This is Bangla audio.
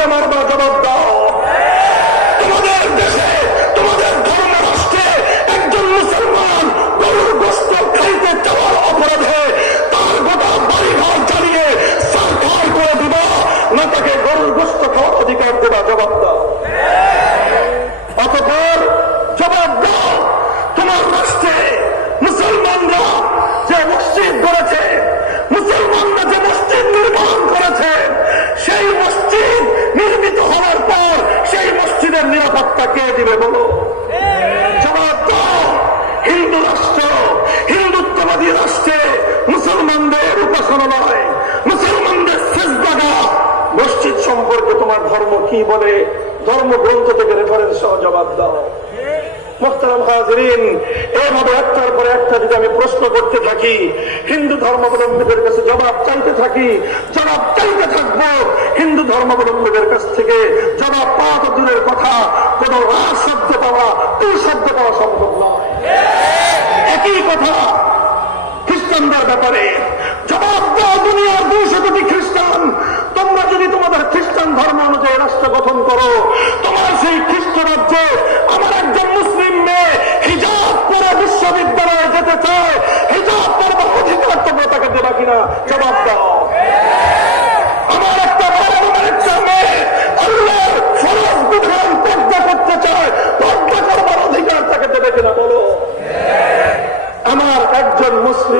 দিয়ে মারবা, জবাব দাও। তোমাদের দেশে, তোমাদের ধর্ম রাষ্ট্রে একজন মুসলমান গরুর গোশত খাইতে চাওয়ার অপরাধে তার গোটা বাড়ি ঘর জ্বালিয়ে সারখার করে দিবা, না তাকে গরুর গোশত খাওয়ার অধিকার দেবা, জবাব দাও। অতঃপর জবাব দাও, তোমার রাষ্ট্রে মুসলমানরা যে মসজিদ গড়েছে, মুসলমানরা যে মসজিদ নির্মাণ করেছে, সেই মসজিদ নির্মিত হওয়ার পর সেই মসজিদের নিরাপত্তা কে দিবে বলো? জবাব দাও। হিন্দু রাষ্ট্র, হিন্দুত্ববাদী রাষ্ট্রে মুসলমানদের উপাসনালয়, মুসলমানদের সেজদাগাহ, মসজিদ সম্পর্কে তোমার ধর্ম কি বলে? ধর্মগ্রন্থ থেকে রেফারেন্স সহ জবাব দাও। মুহতারাম হাজিরিন, এইভাবে একটার পর একটা যদি আমি প্রশ্ন করতে থাকি, হিন্দু ধর্মাবলম্বীদের কাছে জবাব চাইতে থাকি, জবাব চাইতে থাকবো, হিন্দু ধর্মাবলম্বীদের কাছ থেকে জবাব পাওয়া তো দূরের কথা, কোন শব্দ পাওয়া, শব্দ পাওয়া সম্ভব নয়। একই কথা খ্রিস্টানদের ব্যাপারে, জবাব দাও দুনিয়ার 200 কোটি খ্রিস্টান, তোমরা যদি তোমাদের খ্রিস্টান ধর্ম অনুযায়ী রাষ্ট্র গঠন করো, তোমার সেই খ্রিস্ট রাজ্যে আমার একজন মুসলিম মেয়ে হিজাব পরে বিশ্ববিদ্যালয়ে যেতে চায়, হিজাব পরবার অধিকার তোমরা তাকে দেবা কিনা? জবাব দাও। আমার একটা মেয়ে আল্লাহর ফরজ বিধান পর্দা করতে চায়, পর্দা করবার অধিকার তাকে দেবে কিনা বলো? আমার একজন মুসলিম